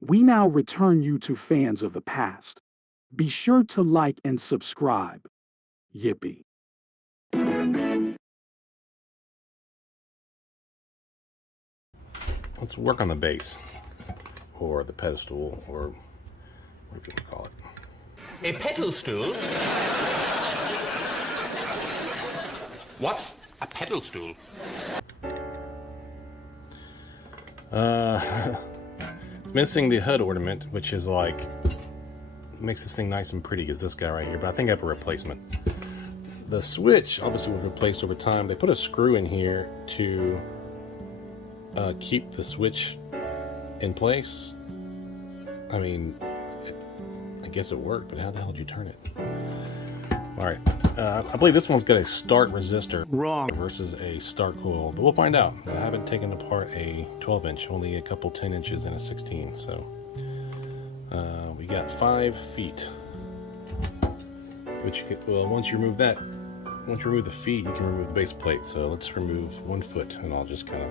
We now return you to fans of the past. Be sure to like and subscribe. Yippee. Let's work on the base, or the pedestal, or whatever you call it. A pedal stool? What's a pedal stool? It's missing the HUD ornament, which is like, makes this thing nice and pretty, is this guy right here, but I think I have a replacement. The switch, obviously, was replaced over time. They put a screw in here to keep the switch in place. I mean, I guess it worked, but how the hell did you turn it? Alright, I believe this one's got a start resistor. Wrong. Versus a start coil, but we'll find out. I haven't taken apart a 12-inch, only a couple 10 inches and a 16, so we got 5 feet. Which, well, once you remove the feet, you can remove the base plate. So let's remove 1 foot, and I'll just kind of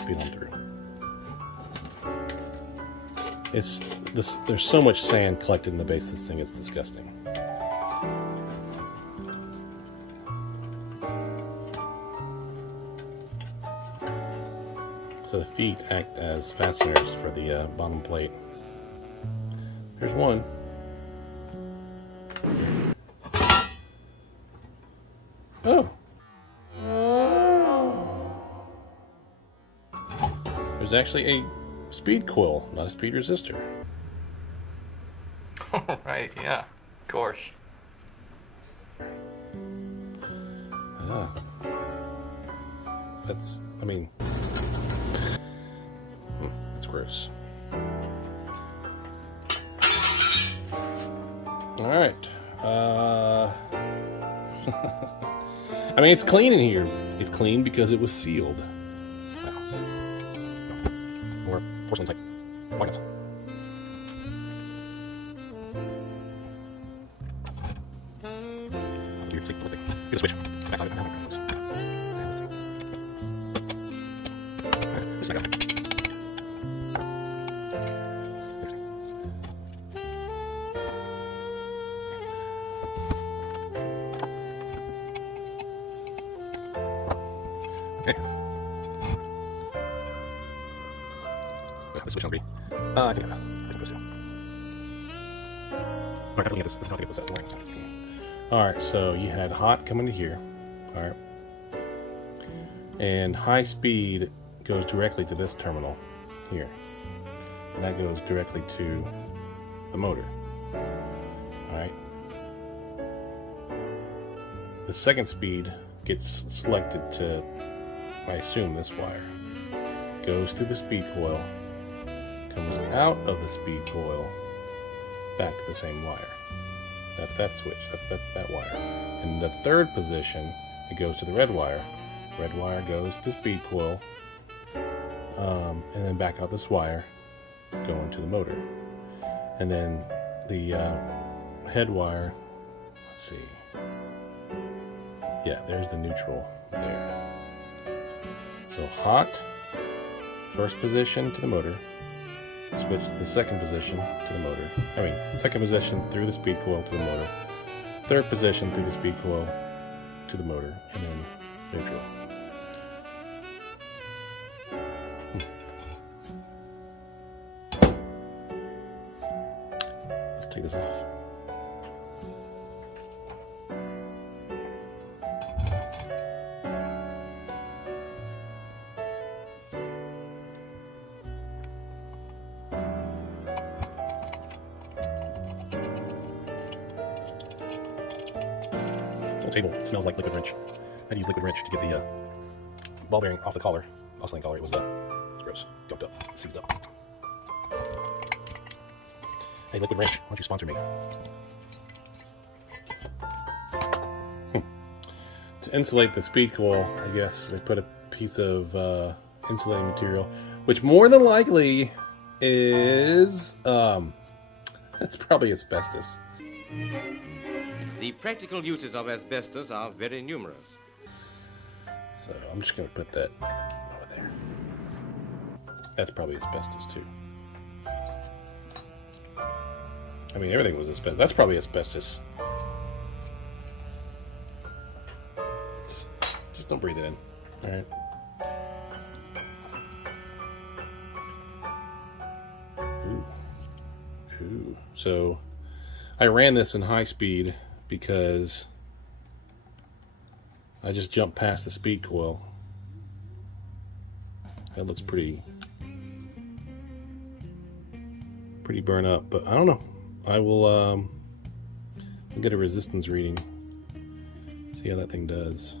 speed on through. There's so much sand collected in the base of this thing, it's disgusting. So the feet act as fasteners for the bottom plate. Here's one. Oh! There's actually a speed coil, not a speed resistor. Oh, right, yeah, of course. That's, I mean, that's gross. Alright. I mean, it's clean in here. It's clean because it was sealed. Wow. More porcelain type magnets. Get a switch. Backside of it. Just like that. Okay. The switch on B. I think I'm supposed to. Alright, looking at this. This is not the good set. Alright, so you had hot coming to here. Alright. And high speed goes directly to this terminal here. And that goes directly to the motor. Alright. The second speed gets selected to, I assume, this wire. Goes through the speed coil, comes out of the speed coil, back to the same wire. That's that switch, that's that wire. In the third position, it goes to the red wire. Red wire goes to the speed coil, and then back out this wire, going to the motor. And then the head wire, let's see. Yeah, there's the neutral there. So hot, first position to the motor, switch the second position to the motor. I mean, second position through the speed coil to the motor, third position through the speed coil to the motor, and then neutral. Let's take this off. Table. It smells like liquid wrench. I had to use liquid wrench to get the ball bearing off the collar. Oscillating collar. It was gross. Gunked up. Seized up. Hey, liquid wrench, why don't you sponsor me? To insulate the speed coil, I guess they put a piece of insulating material, which more than likely is that's probably asbestos. The practical uses of asbestos are very numerous. So I'm just going to put that over there. That's probably asbestos too. I mean, everything was asbestos. That's probably asbestos. Just don't breathe it in. All right. Ooh. So I ran this in high speed because I just jumped past the speed coil. That looks pretty burn up, but I don't know. I will I'll get a resistance reading, see how that thing does.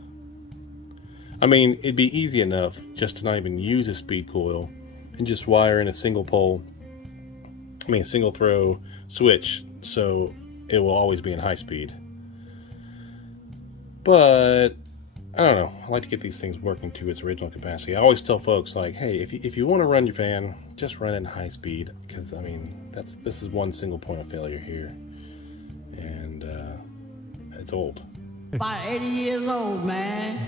I mean, it'd be easy enough just to not even use a speed coil and just wire in a single pole, I mean a single throw switch, so it will always be in high speed. But I don't know, I like to get these things working to its original capacity. I always tell folks, like, hey, if you want to run your fan, just run it in high speed, because I mean this is one single point of failure here, and it's old. About 80 years old, man.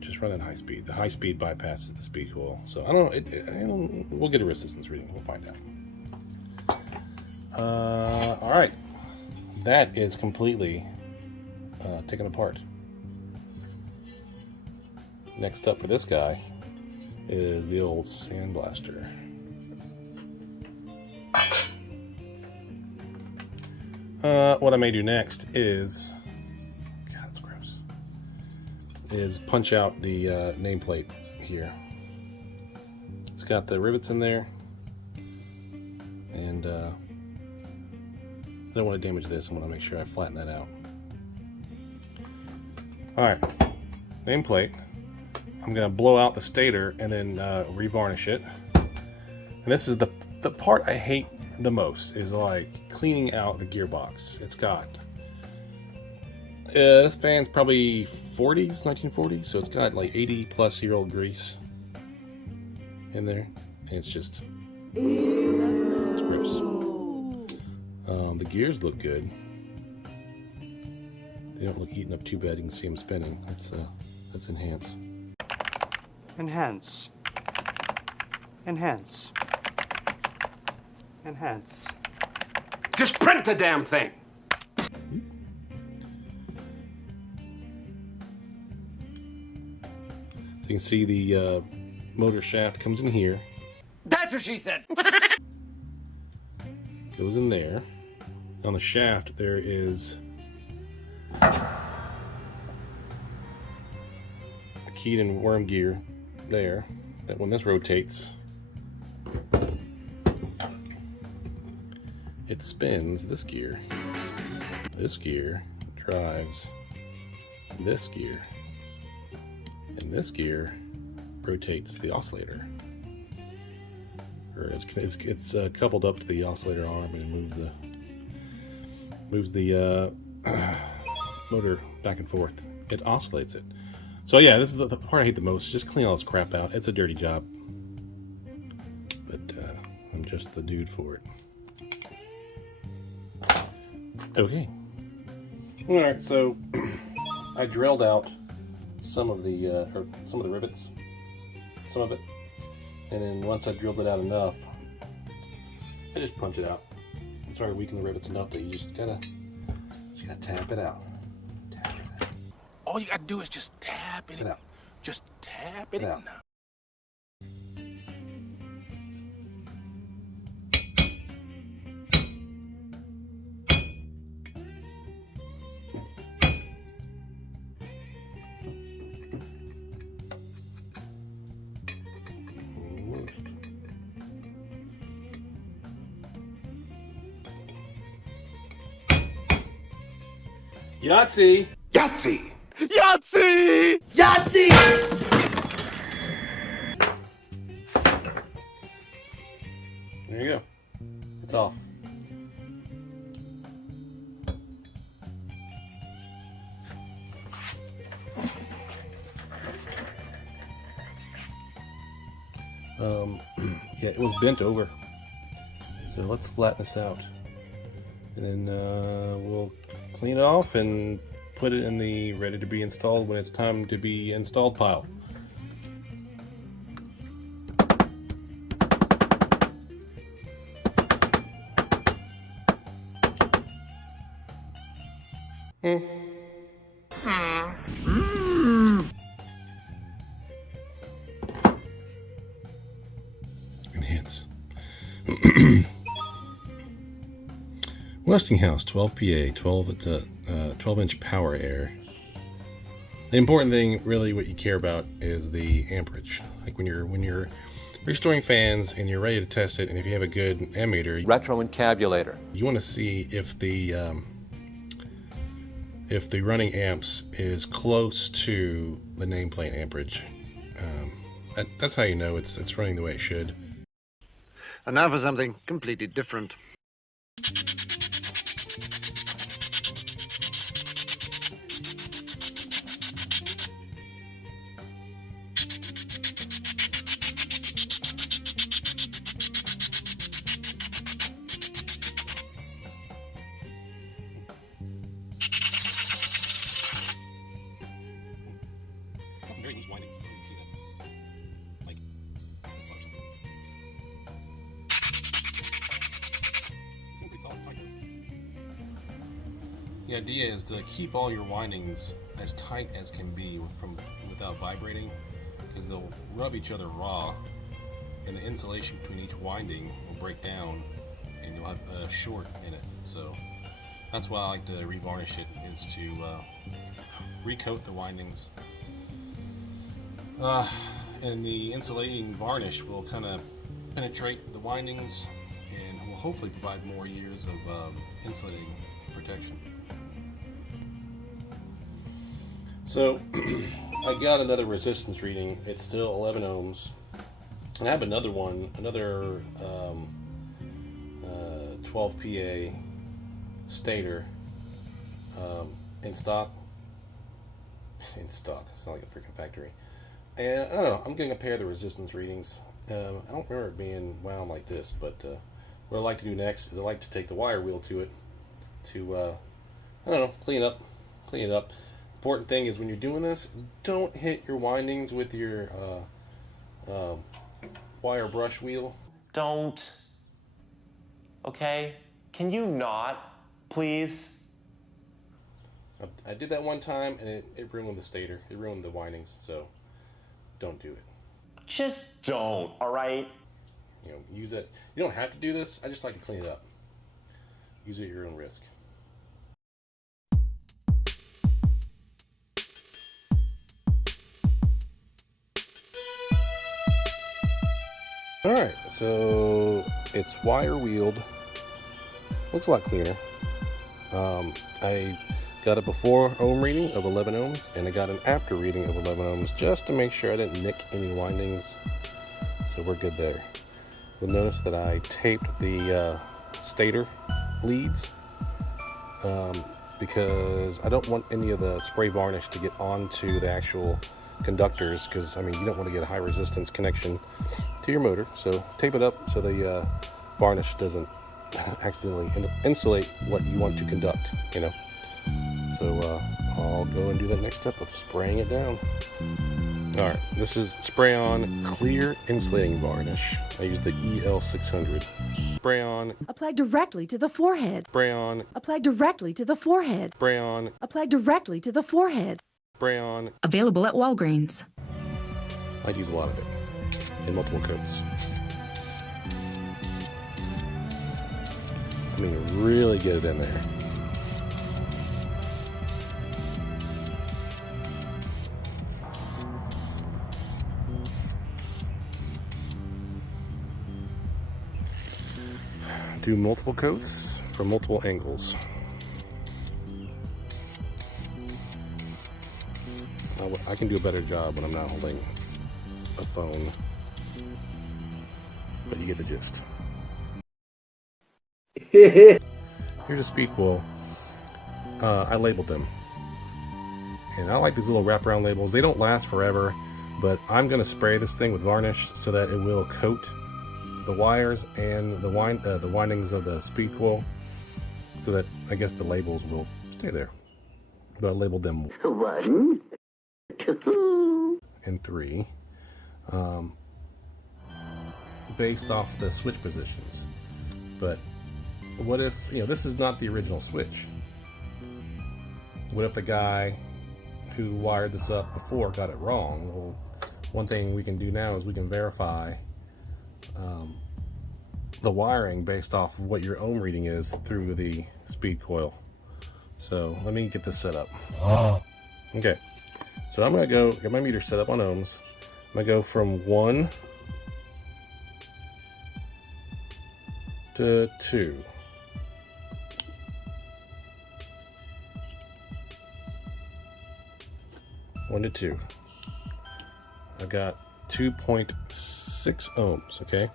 Just run it in high speed. The high speed bypasses the speed coil. So I don't know. We'll get a resistance reading. We'll find out. All right, that is completely taken apart. Next up for this guy is the old sandblaster. What I may do next is, God, that's gross, is punch out the nameplate here. It's got the rivets in there, and I don't want to damage this. I want to make sure I flatten that out. Alright, nameplate. I'm going to blow out the stator and then revarnish it. And this is the part I hate the most, is like cleaning out the gearbox. It's got this fan's probably 1940s, so it's got like 80-plus-year-old grease in there, and it's just it's gross. The gears look good. They don't look eaten up too bad. You can see them spinning. That's enhance. Enhance. Enhance. Enhance. Just print the damn thing! You can see the motor shaft comes in here. That's what she said! Goes in there. On the shaft there is a keyed in worm gear there, that when this rotates, it spins this gear. This gear drives this gear, and this gear rotates the oscillator. Or it's coupled up to the oscillator arm and moves the motor back and forth. It oscillates it. So yeah, this is the part I hate the most. Just clean all this crap out. It's a dirty job, but I'm just the dude for it. Okay. All right. So I drilled out some of the rivets, some of it, and then once I drilled it out enough, I just punch it out. I started weakening the rivets enough that you just gotta tap it out. All you gotta do is just tap it out. Just tap it out. Yahtzee! Yahtzee! Yahtzee! Yahtzee! There you go. It's off. Yeah, it was bent over. So let's flatten this out. And then we'll clean it off and put it in the ready to be installed when it's time to be installed pile. It hits. Westinghouse 12PA, 12. It's a 12-inch PowerAire. The important thing, really, what you care about is the amperage. Like when you're restoring fans and you're ready to test it, and if you have a good ammeter, retro encabulator, you want to see if the running amps is close to the nameplate amperage. That's how you know it's running the way it should. And now for something completely different. Very loose windings. You can see that. Like, seem pretty solid. The idea is to keep all your windings as tight as can be without vibrating, because they'll rub each other raw, and the insulation between each winding will break down, and you'll have a short in it. So that's why I like to revarnish it, is to recoat the windings. And the insulating varnish will kind of penetrate the windings and will hopefully provide more years of insulating protection. So I got another resistance reading. It's still 11 ohms. And I have another 12PA stator in stock. It's not like a freaking factory. And I don't know, I'm going to compare the resistance readings. I don't remember it being wound like this, but what I like to do next is I like to take the wire wheel to it to, I don't know, clean it up. Important thing is when you're doing this, don't hit your windings with your wire brush wheel. Don't. Okay? Can you not, please? I did that one time and it ruined the stator. It ruined the windings, so don't do it. Just don't, alright? You know, use it. You don't have to do this. I just like to clean it up. Use it at your own risk. Alright, so it's wire wheeled. Looks a lot cleaner. I got a before ohm reading of 11 ohms, and I got an after reading of 11 ohms just to make sure I didn't nick any windings. So we're good there. You'll notice that I taped the stator leads because I don't want any of the spray varnish to get onto the actual conductors, because I mean, you don't want to get a high resistance connection to your motor. So tape it up so the varnish doesn't accidentally insulate what you want to conduct, you know. So I'll go and do that next step of spraying it down. Alright, this is spray on clear insulating varnish. I use the EL600. Spray on. Apply directly to the forehead. Spray on. Apply directly to the forehead. Spray on. Apply directly to the forehead. Spray on. Available at Walgreens. I use a lot of it in multiple coats. I mean, really get it in there. Do multiple coats from multiple angles. I can do a better job when I'm not holding a phone, but you get the gist. Here's a speed coil. I labeled them, and I like these little wraparound labels. They don't last forever, but I'm going to spray this thing with varnish so that it will coat the wires and the windings of the speed coil, so that I guess the labels will stay there. But I labeled them 1, 2, and 3 based off the switch positions. But what if, you know, this is not the original switch? what if the guy who wired this up before got it wrong? Well, one thing we can do now is we can verify the wiring based off of what your ohm reading is through the speed coil. So let me get this set up. Okay, so I'm gonna go get my meter set up on ohms. I'm gonna go from 1 to 2. 1 to 2. I got 2.6 ohms, okay?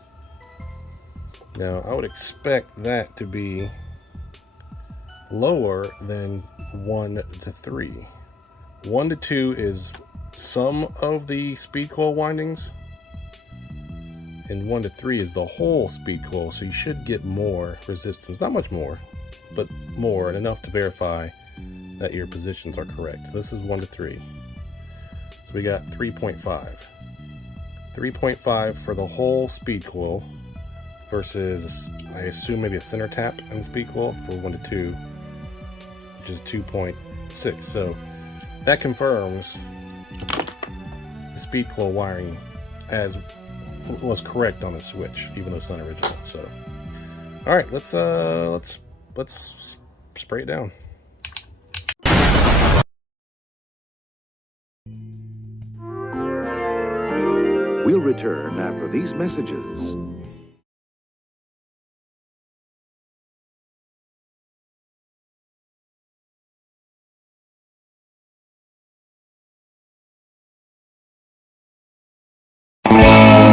Now, I would expect that to be lower than 1 to 3. 1 to 2 is some of the speed coil windings, and 1 to 3 is the whole speed coil, so you should get more resistance. Not much more, but more, and enough to verify that your positions are correct. So this is 1 to 3. So we got 3.5. 3.5 for the whole speed coil versus, I assume, maybe a center tap in the speed coil for 1 to 2, which is 2.6. So that confirms the speed coil wiring as was correct on the switch, even though it's not original. So, all right, let's spray it down. We'll return after these messages.